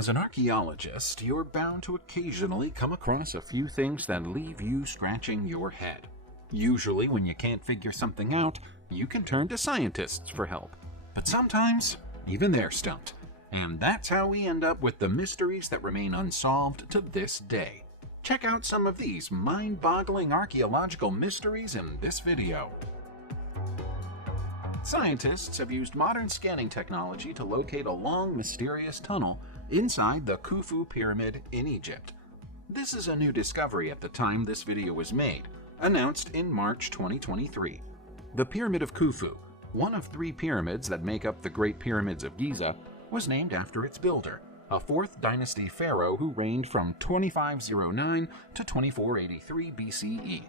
As an archaeologist, you're bound to occasionally come across a few things that leave you scratching your head. Usually, when you can't figure something out, you can turn to scientists for help. But sometimes, even they're stumped. And that's how we end up with the mysteries that remain unsolved to this day. Check out some of these mind-boggling archaeological mysteries in this video. Scientists have used modern scanning technology to locate a long, mysterious tunnel inside the Khufu Pyramid in Egypt. This is a new discovery at the time this video was made, announced in March 2023. The Pyramid of Khufu, one of 3 pyramids that make up the Great Pyramids of Giza, was named after its builder, a 4th dynasty pharaoh who reigned from 2509 to 2483 BCE.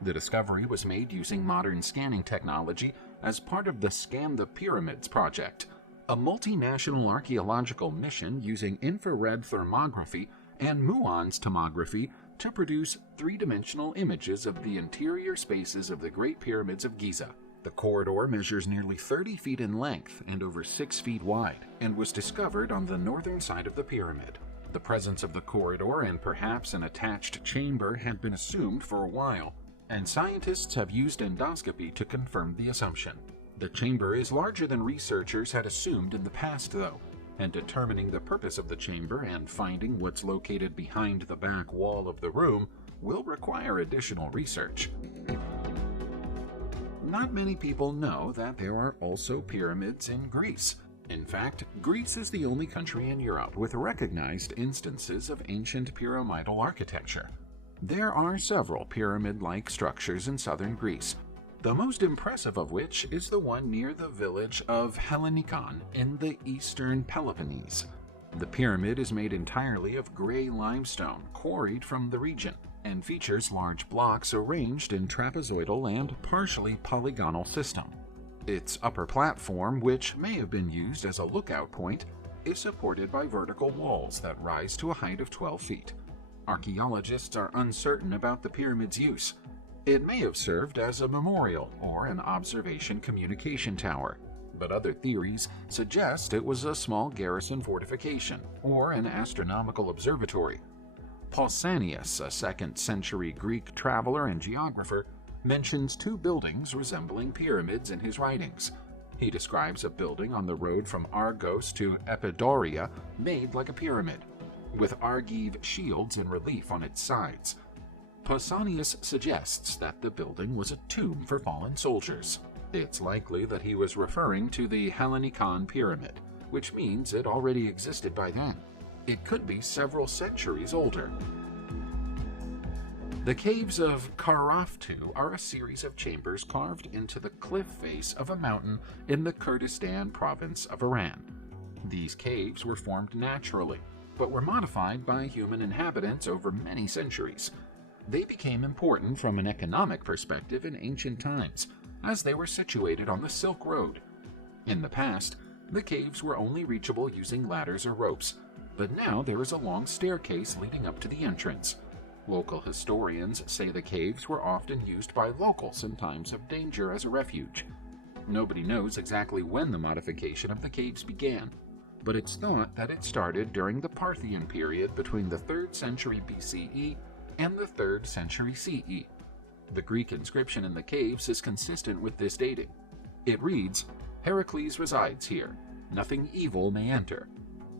The discovery was made using modern scanning technology as part of the Scan the Pyramids project, a multinational archaeological mission using infrared thermography and muons tomography to produce 3-dimensional images of the interior spaces of the Great Pyramids of Giza. The corridor measures nearly 30 feet in length and over 6 feet wide, and was discovered on the northern side of the pyramid. The presence of the corridor and perhaps an attached chamber had been assumed for a while, and scientists have used endoscopy to confirm the assumption. The chamber is larger than researchers had assumed in the past, though, and determining the purpose of the chamber and finding what's located behind the back wall of the room will require additional research. Not many people know that there are also pyramids in Greece. In fact, Greece is the only country in Europe with recognized instances of ancient pyramidal architecture. There are several pyramid-like structures in southern Greece, the most impressive of which is the one near the village of Hellinikon in the eastern Peloponnese. The pyramid is made entirely of gray limestone quarried from the region, and features large blocks arranged in trapezoidal and partially polygonal system. Its upper platform, which may have been used as a lookout point, is supported by vertical walls that rise to a height of 12 feet. Archaeologists are uncertain about the pyramid's use. It may have served as a memorial or an observation communication tower, but other theories suggest it was a small garrison fortification or an astronomical observatory. Pausanias, a 2nd century Greek traveler and geographer, mentions 2 buildings resembling pyramids in his writings. He describes a building on the road from Argos to Epidaurus made like a pyramid, with Argive shields in relief on its sides. Pausanias suggests that the building was a tomb for fallen soldiers. It's likely that he was referring to the Hellinikon pyramid, which means it already existed by then. It could be several centuries older. The caves of Kharaftu are a series of chambers carved into the cliff face of a mountain in the Kurdistan province of Iran. These caves were formed naturally, but were modified by human inhabitants over many centuries. They became important from an economic perspective in ancient times, as they were situated on the Silk Road. In the past, the caves were only reachable using ladders or ropes, but now there is a long staircase leading up to the entrance. Local historians say the caves were often used by locals in times of danger as a refuge. Nobody knows exactly when the modification of the caves began, but it's thought that it started during the Parthian period between the 3rd century BCE and the 3rd century CE. The Greek inscription in the caves is consistent with this dating. It reads, "Heracles resides here. Nothing evil may enter."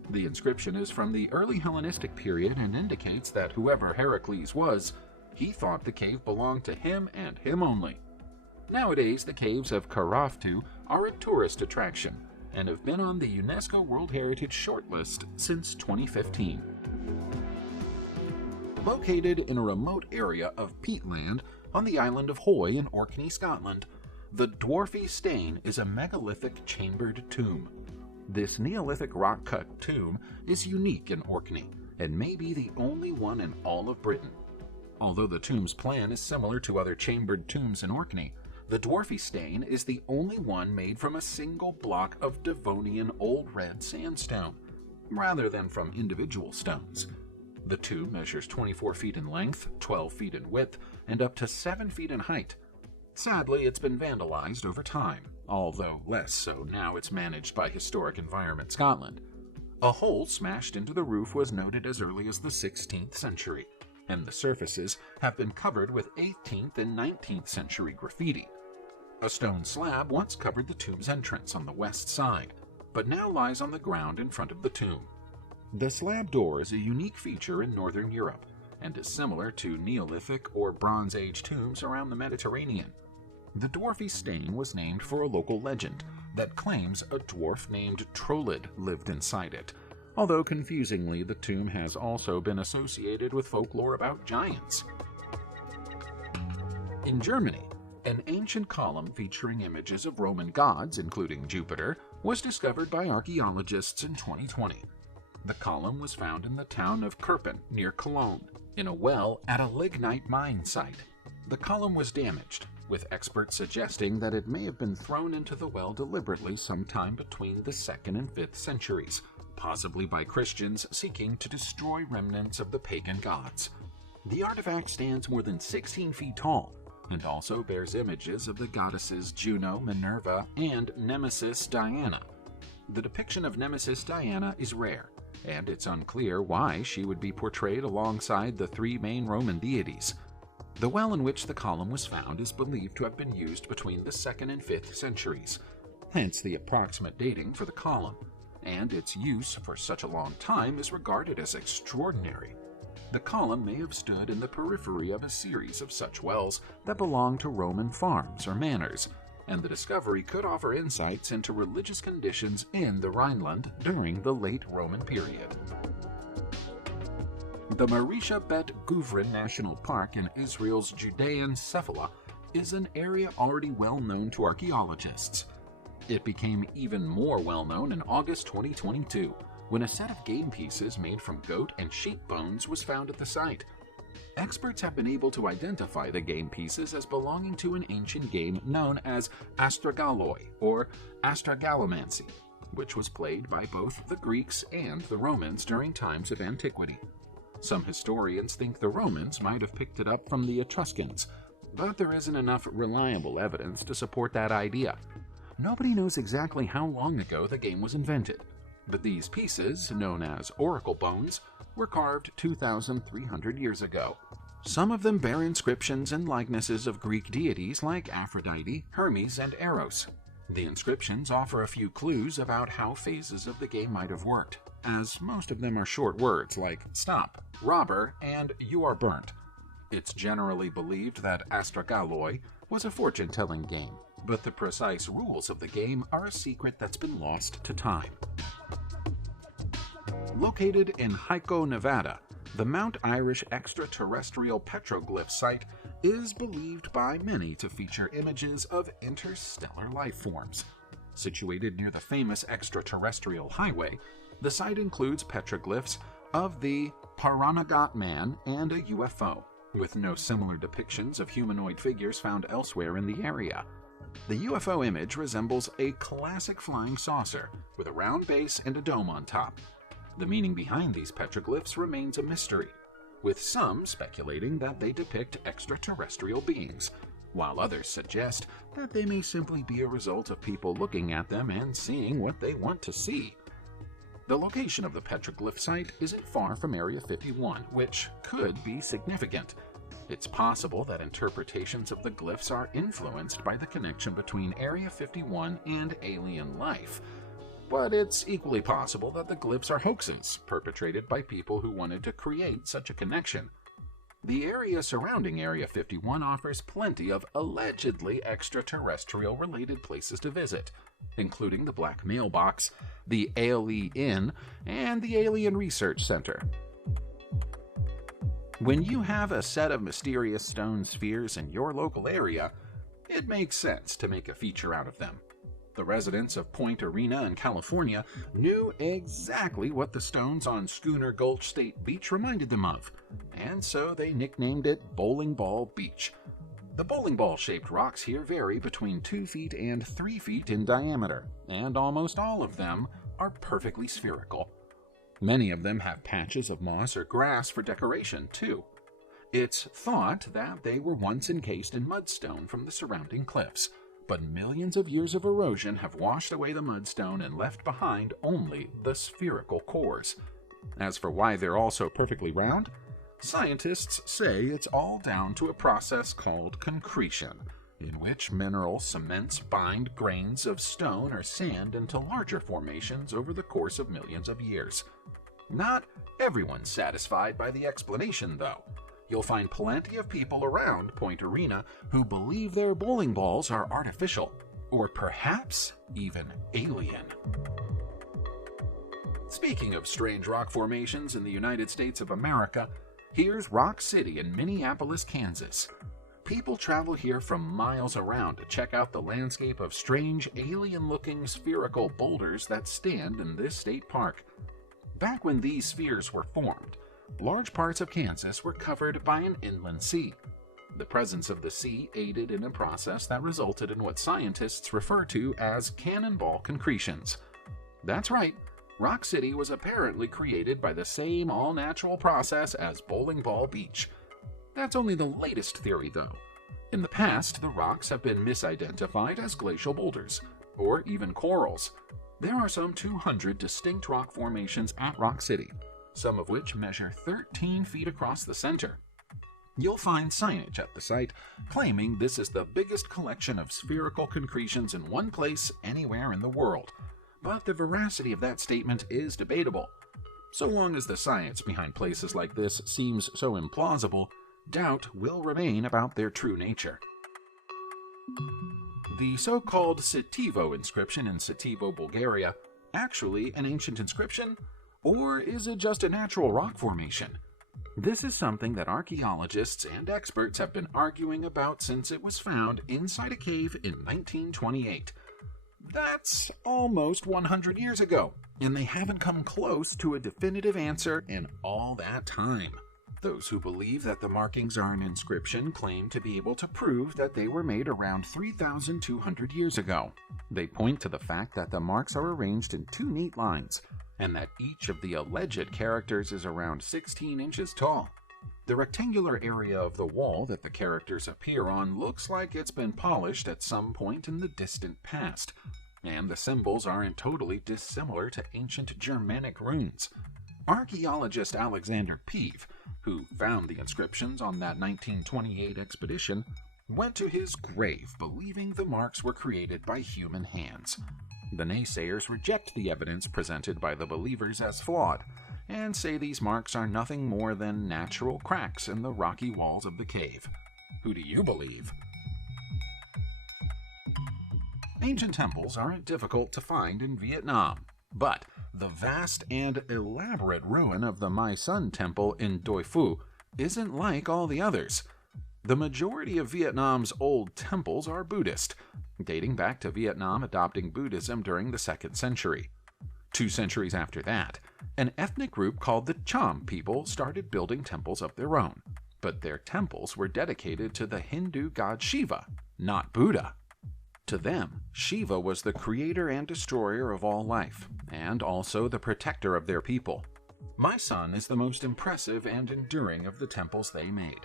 The inscription is from the early Hellenistic period and indicates that whoever Heracles was, he thought the cave belonged to him and him only. Nowadays, the caves of Kharaftu are a tourist attraction and have been on the UNESCO World Heritage Shortlist since 2015. Located in a remote area of peatland on the island of Hoy in Orkney, Scotland, the Dwarfy Stane is a megalithic chambered tomb. This Neolithic rock-cut tomb is unique in Orkney and may be the only one in all of Britain. Although the tomb's plan is similar to other chambered tombs in Orkney, the Dwarfy Stane is the only one made from a single block of Devonian Old Red sandstone, rather than from individual stones. The tomb measures 24 feet in length, 12 feet in width, and up to 7 feet in height. Sadly, it's been vandalized over time, although less so now it's managed by Historic Environment Scotland. A hole smashed into the roof was noted as early as the 16th century, and the surfaces have been covered with 18th and 19th century graffiti. A stone slab once covered the tomb's entrance on the west side, but now lies on the ground in front of the tomb. The slab door is a unique feature in Northern Europe, and is similar to Neolithic or Bronze Age tombs around the Mediterranean. The dwarfy stain was named for a local legend that claims a dwarf named Trollid lived inside it, although confusingly the tomb has also been associated with folklore about giants. In Germany, an ancient column featuring images of Roman gods, including Jupiter, was discovered by archaeologists in 2020. The column was found in the town of Kirpen, near Cologne, in a well at a lignite mine site. The column was damaged, with experts suggesting that it may have been thrown into the well deliberately sometime between the 2nd and 5th centuries, possibly by Christians seeking to destroy remnants of the pagan gods. The artifact stands more than 16 feet tall, and also bears images of the goddesses Juno, Minerva, and Nemesis Diana. The depiction of Nemesis Diana is rare, and it's unclear why she would be portrayed alongside the 3 main Roman deities. The well in which the column was found is believed to have been used between the 2nd and 5th centuries, hence the approximate dating for the column, and its use for such a long time is regarded as extraordinary. The column may have stood in the periphery of a series of such wells that belonged to Roman farms or manors, and the discovery could offer insights into religious conditions in the Rhineland during the late Roman period. The Marisha Bet Guvrin National Park in Israel's Judean Cephala is an area already well known to archaeologists. It became even more well known in August 2022, when a set of game pieces made from goat and sheep bones was found at the site. Experts have been able to identify the game pieces as belonging to an ancient game known as astragaloi or astragalomancy, which was played by both the Greeks and the Romans during times of antiquity. Some historians think the Romans might have picked it up from the Etruscans, but there isn't enough reliable evidence to support that idea. Nobody knows exactly how long ago the game was invented, but these pieces, known as oracle bones, were carved 2,300 years ago. Some of them bear inscriptions and likenesses of Greek deities like Aphrodite, Hermes, and Eros. The inscriptions offer a few clues about how phases of the game might have worked, as most of them are short words like stop, robber, and you are burnt. It's generally believed that astragaloi was a fortune-telling game, but the precise rules of the game are a secret that's been lost to time. Located in Hyco, Nevada, the Mount Irish extraterrestrial petroglyph site is believed by many to feature images of interstellar life forms. Situated near the famous extraterrestrial highway, the site includes petroglyphs of the Paranagat Man and a UFO, with no similar depictions of humanoid figures found elsewhere in the area. The UFO image resembles a classic flying saucer, with a round base and a dome on top. The meaning behind these petroglyphs remains a mystery, with some speculating that they depict extraterrestrial beings, while others suggest that they may simply be a result of people looking at them and seeing what they want to see. The location of the petroglyph site isn't far from Area 51, which could be significant. It's possible that interpretations of the glyphs are influenced by the connection between Area 51 and alien life, but it's equally possible that the glyphs are hoaxes perpetrated by people who wanted to create such a connection. The area surrounding Area 51 offers plenty of allegedly extraterrestrial-related places to visit, including the Black Mailbox, the ALE Inn, and the Alien Research Center. When you have a set of mysterious stone spheres in your local area, it makes sense to make a feature out of them. The residents of Point Arena in California knew exactly what the stones on Schooner Gulch State Beach reminded them of, and so they nicknamed it Bowling Ball Beach. The bowling ball-shaped rocks here vary between 2 feet and 3 feet in diameter, and almost all of them are perfectly spherical. Many of them have patches of moss or grass for decoration, too. It's thought that they were once encased in mudstone from the surrounding cliffs, but millions of years of erosion have washed away the mudstone and left behind only the spherical cores. As for why they're all so perfectly round, scientists say it's all down to a process called concretion, in which mineral cements bind grains of stone or sand into larger formations over the course of millions of years. Not everyone's satisfied by the explanation, though. You'll find plenty of people around Point Arena who believe their bowling balls are artificial, or perhaps even alien. Speaking of strange rock formations in the United States of America, here's Rock City in Minneapolis, Kansas. People travel here from miles around to check out the landscape of strange, alien-looking spherical boulders that stand in this state park. Back when these spheres were formed, large parts of Kansas were covered by an inland sea. The presence of the sea aided in a process that resulted in what scientists refer to as cannonball concretions. That's right, Rock City was apparently created by the same all-natural process as Bowling Ball Beach. That's only the latest theory, though. In the past, the rocks have been misidentified as glacial boulders, or even corals. There are some 200 distinct rock formations at Rock City, some of which measure 13 feet across the center. You'll find signage at the site claiming this is the biggest collection of spherical concretions in one place anywhere in the world, but the veracity of that statement is debatable. So long as the science behind places like this seems so implausible, doubt will remain about their true nature. The so-called Sitivo inscription in Sitivo, Bulgaria, actually an ancient inscription? Or is it just a natural rock formation? This is something that archaeologists and experts have been arguing about since it was found inside a cave in 1928. That's almost 100 years ago, and they haven't come close to a definitive answer in all that time. Those who believe that the markings are an inscription claim to be able to prove that they were made around 3,200 years ago. They point to the fact that the marks are arranged in two neat lines, and that each of the alleged characters is around 16 inches tall. The rectangular area of the wall that the characters appear on looks like it's been polished at some point in the distant past, and the symbols aren't totally dissimilar to ancient Germanic runes. Archaeologist Alexander Peeve, who found the inscriptions on that 1928 expedition, went to his grave believing the marks were created by human hands. The naysayers reject the evidence presented by the believers as flawed, and say these marks are nothing more than natural cracks in the rocky walls of the cave. Who do you believe? Ancient temples aren't difficult to find in Vietnam, but the vast and elaborate ruin of the Mai Son Temple in Doi Phu isn't like all the others. The majority of Vietnam's old temples are Buddhist, dating back to Vietnam adopting Buddhism during the 2nd century. 2 centuries after that, an ethnic group called the Cham people started building temples of their own, but their temples were dedicated to the Hindu god Shiva, not Buddha. To them, Shiva was the creator and destroyer of all life, and also the protector of their people. Mai Son is the most impressive and enduring of the temples they made.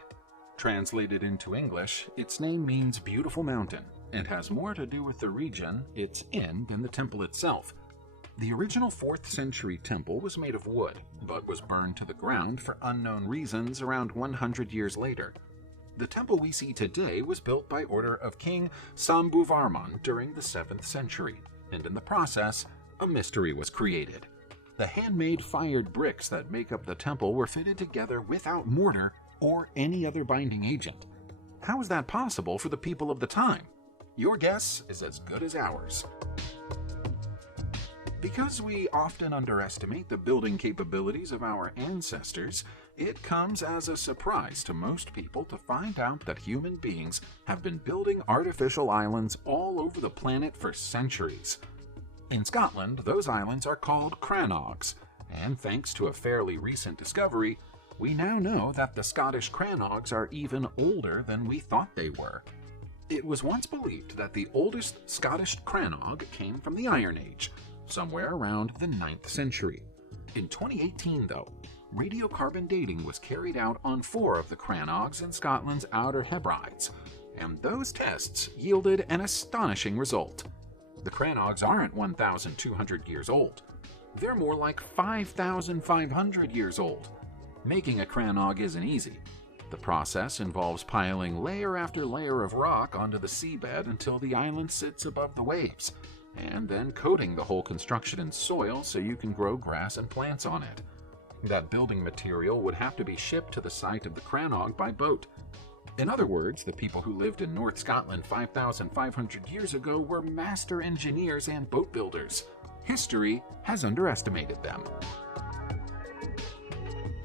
Translated into English, its name means beautiful mountain, and has more to do with the region it's in than the temple itself. The original 4th century temple was made of wood, but was burned to the ground for unknown reasons around 100 years later. The temple we see today was built by order of King Sambhuvarman during the 7th century, and in the process, a mystery was created. The handmade fired bricks that make up the temple were fitted together without mortar or any other binding agent. How is that possible for the people of the time? Your guess is as good as ours. Because we often underestimate the building capabilities of our ancestors, it comes as a surprise to most people to find out that human beings have been building artificial islands all over the planet for centuries. In Scotland, those islands are called crannogs, and thanks to a fairly recent discovery, we now know that the Scottish crannogs are even older than we thought they were. It was once believed that the oldest Scottish crannog came from the Iron Age, somewhere around the 9th century. In 2018, though, radiocarbon dating was carried out on 4 of the crannogs in Scotland's Outer Hebrides, and those tests yielded an astonishing result. The Cranog aren't 1,200 years old. They're more like 5,500 years old. Making a Cranog isn't easy. The process involves piling layer after layer of rock onto the seabed until the island sits above the waves, and then coating the whole construction in soil so you can grow grass and plants on it. That building material would have to be shipped to the site of the Cranog by boat. In other words, the people who lived in North Scotland 5,500 years ago were master engineers and boat builders. History has underestimated them.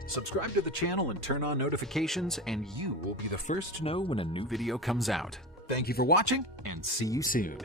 Subscribe to the channel and turn on notifications, and you will be the first to know when a new video comes out. Thank you for watching, and see you soon.